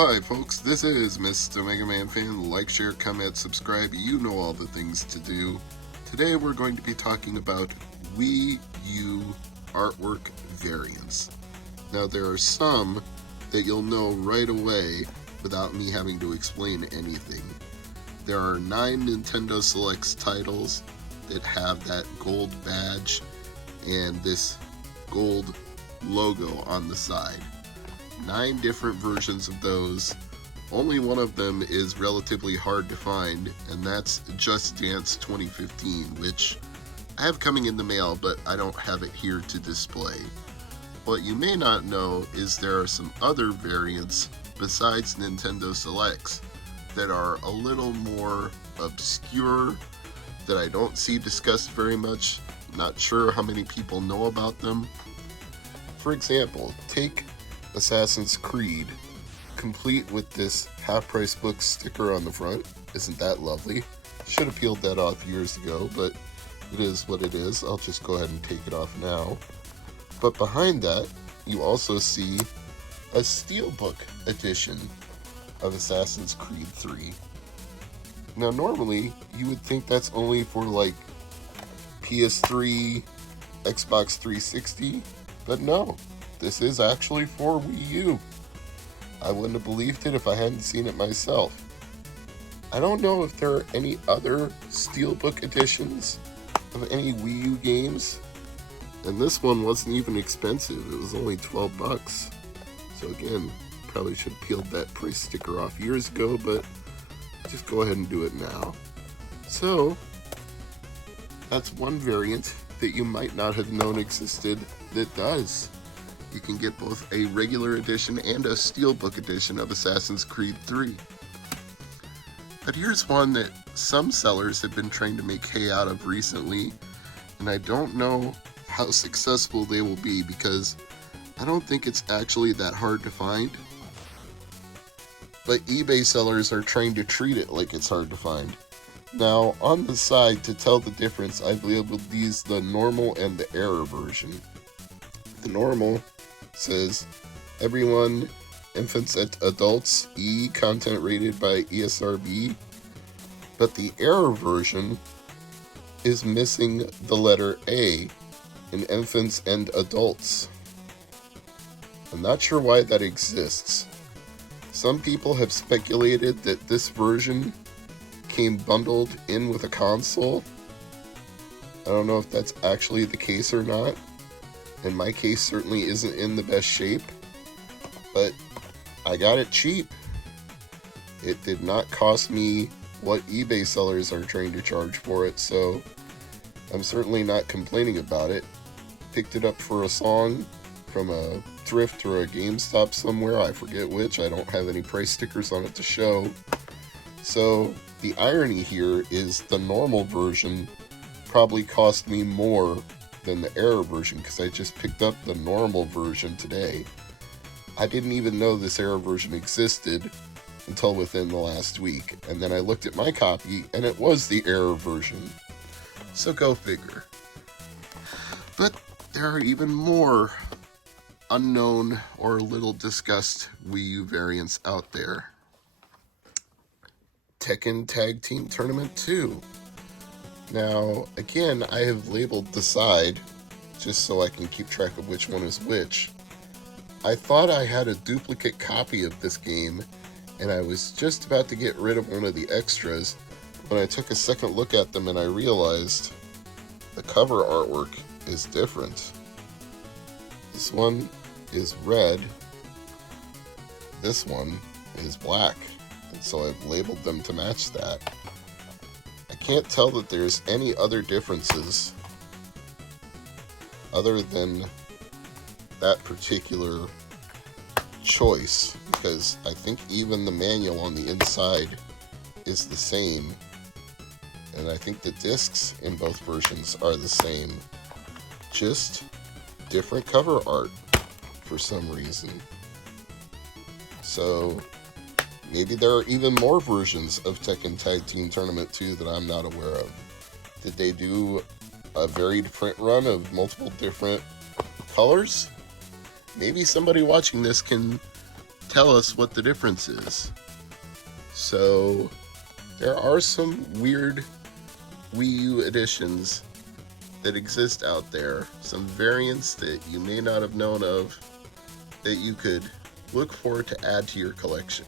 Hi folks, this is Mr. MegaManFan. Like, share, comment, subscribe, you know all the things to do. Today we're going to be talking about Wii U artwork variants. Now there are some that you'll know right away without me having to explain anything. There are 9 Nintendo Selects titles that have that gold badge and this gold logo on the side. 9 different versions of those. Only one of them is relatively hard to find, and that's Just Dance 2015, which I have coming in the mail, but I don't have it here to display. What you may not know is there are some other variants besides Nintendo Selects that are a little more obscure, that I don't see discussed very much. Not sure how many people know about them. For example, take Assassin's Creed, complete with this half-price book sticker on the front. Isn't that lovely? Should have peeled that off years ago, but it is what it is. I'll just go ahead and take it off now. But behind that, you also see a Steelbook edition of Assassin's Creed 3. Now normally, you would think that's only for like PS3, Xbox 360, but no. This is actually for Wii U. I wouldn't have believed it if I hadn't seen it myself. I don't know if there are any other Steelbook editions of any Wii U games. And this one wasn't even expensive. It was only $12. So again, probably should have peeled that price sticker off years ago, but just go ahead and do it now. So, that's one variant that you might not have known existed that does. You can get both a regular edition and a Steelbook edition of Assassin's Creed 3. But here's one that some sellers have been trying to make hay out of recently, and I don't know how successful they will be because I don't think it's actually that hard to find. But eBay sellers are trying to treat it like it's hard to find. Now, on the side, to tell the difference, I've labeled these the normal and the error version. The normal says, everyone, infants and adults, E, content rated by ESRB. But the error version is missing the letter A in infants and adults. I'm not sure why that exists. Some people have speculated that this version came bundled in with a console. I don't know if that's actually the case or not. And my case certainly isn't in the best shape, but I got it cheap. It did not cost me what eBay sellers are trying to charge for it, so I'm certainly not complaining about it. Picked it up for a song from a thrift or a GameStop somewhere, I forget which. I don't have any price stickers on it to show. So the irony here is the normal version probably cost me more than the error version because I just picked up the normal version today. I didn't even know this error version existed until within the last week, and then I looked at my copy and it was the error version. So go figure. But there are even more unknown or little discussed Wii U variants out there. Tekken Tag Team Tournament 2. Now, again, I have labeled the side just so I can keep track of which one is which. I thought I had a duplicate copy of this game, and I was just about to get rid of one of the extras when I took a second look at them and I realized the cover artwork is different. This one is red, this one is black, and so I've labeled them to match that. I can't tell that there's any other differences other than that particular choice, because I think even the manual on the inside is the same, and I think the discs in both versions are the same, just different cover art for some reason. So maybe there are even more versions of Tekken Tag Team Tournament 2 that I'm not aware of. Did they do a varied print run of multiple different colors? Maybe somebody watching this can tell us what the difference is. So there are some weird Wii U editions that exist out there, some variants that you may not have known of that you could look for to add to your collection.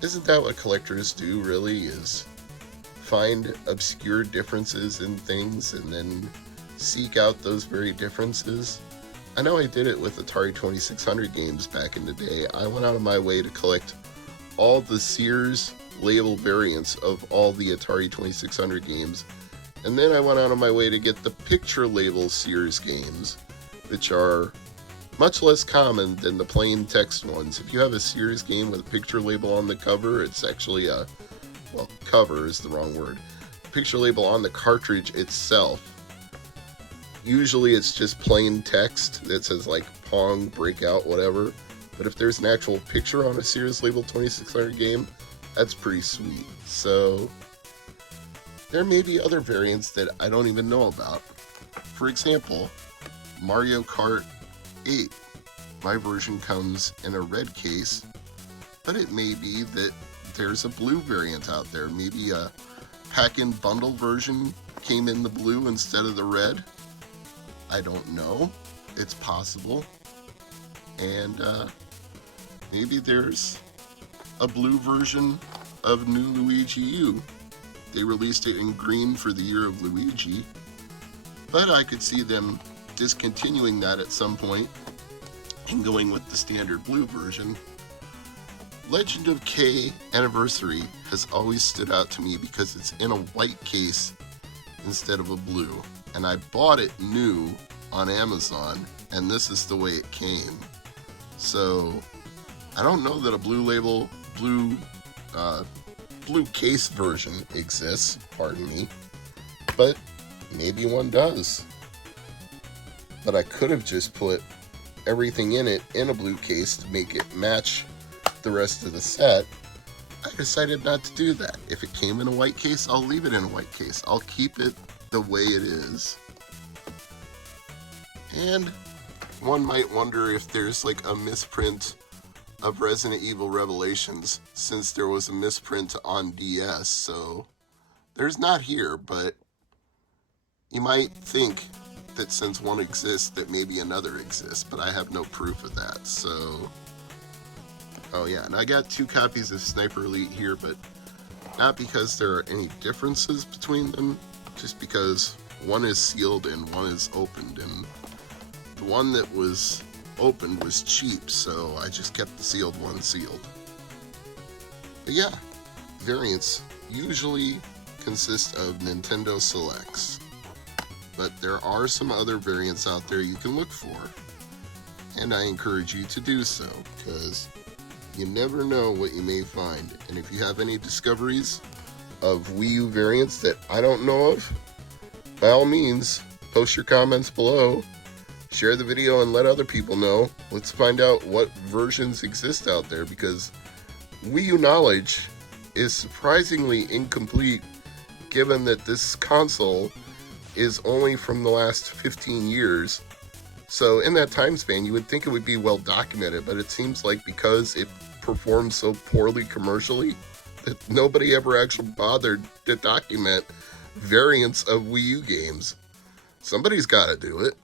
Isn't that what collectors do, really, is find obscure differences in things and then seek out those very differences? I know I did it with Atari 2600 games back in the day. I went out of my way to collect all the Sears label variants of all the Atari 2600 games, and then I went out of my way to get the picture label Sears games, which are much less common than the plain text ones. If you have a Sears game with a picture label on the cover, it's actually cover is the wrong word. Picture label on the cartridge itself. Usually it's just plain text that says like Pong, Breakout, whatever. But if there's an actual picture on a Sears label 2600 game, that's pretty sweet. So there may be other variants that I don't even know about. For example, Mario Kart 8. My version comes in a red case, but it may be that there's a blue variant out there. Maybe a pack-in bundle version came in the blue instead of the red. I don't know. It's possible. And maybe there's a blue version of New Luigi U. They released it in green for the Year of Luigi, but I could see them discontinuing that at some point and going with the standard blue version. Legend of K Anniversary has always stood out to me because it's in a white case instead of a blue, and I bought it new on Amazon, and this is the way it came. So I don't know that a blue case version exists, pardon me, but maybe one does. But I could have just put everything in it in a blue case to make it match the rest of the set. I decided not to do that. If it came in a white case, I'll leave it in a white case. I'll keep it the way it is. And one might wonder if there's like a misprint of Resident Evil Revelations, since there was a misprint on DS, so there's not here, but you might think that since one exists that maybe another exists, but I have no proof of that. So oh yeah, and I got 2 copies of Sniper Elite here, but not because there are any differences between them, just because one is sealed and one is opened, and the one that was opened was cheap, so I just kept the sealed one sealed. But yeah, variants usually consist of Nintendo Selects, but there are some other variants out there you can look for, and I encourage you to do so, because you never know what you may find. And if you have any discoveries of Wii U variants that I don't know of, by all means, post your comments below, share the video, and let other people know. Let's find out what versions exist out there, because Wii U knowledge is surprisingly incomplete, given that this console is only from the last 15 years. So in that time span, you would think it would be well documented, but it seems like because it performed so poorly commercially, that nobody ever actually bothered to document variants of Wii U games. Somebody's got to do it.